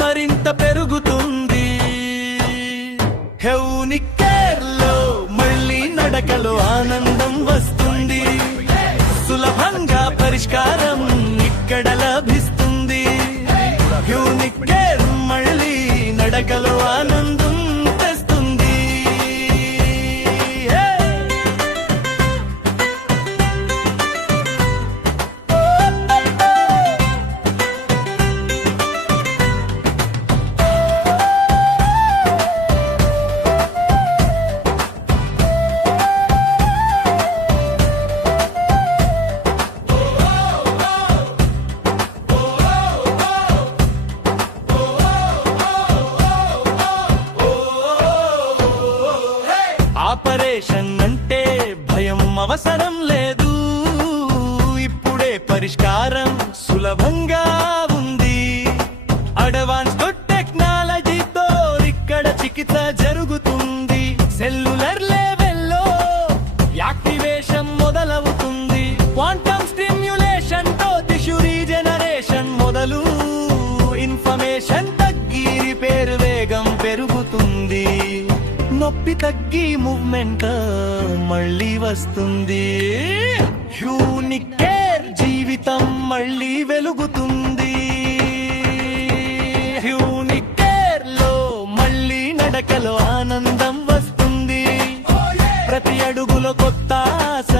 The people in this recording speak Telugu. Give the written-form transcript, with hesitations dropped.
మరింత పెరుగుతుంది. హ్యూనిక్ కేర్ లో మళ్ళీ నడకలో ఆనందం వస్తుంది. సులభంగా పరిష్కారం ఇక్కడ లభిస్తుంది. హ్యూనిక్ కేర్ మళ్ళీ నడకలో ఆనందం తెస్తుంది. ఆపరేషన్ అంటే భయం అవసరం లేదు. ఇప్పుడే పరిష్కారం సులభంగా ఉంది. అడ్వాన్స్డ్ టెక్నాలజీతో ఇక్కడ చికిత్స జరుగుతుంది. సెల్యులర్ లెవెల్లో యాక్టివేషన్ మొదలవుతుంది. క్వాంటమ్ స్టిమ్యులేషన్ తో టిష్యూ రీజనరేషన్ మొదలు. ఇన్ఫర్మేషన్ తగ్గి రిపేర్ వేగం పెరుగుతుంది. నొప్పి తగ్గి మూవ్మెంట్ మళ్ళీ వస్తుంది. హ్యూనిక్ కేర్ జీవితం మళ్ళీ వెలుగుతుంది. హ్యూనిక్ కేర్ లో మళ్ళీ నడకలో ఆనందం వస్తుంది. ప్రతి అడుగులో కొత్త ఆశ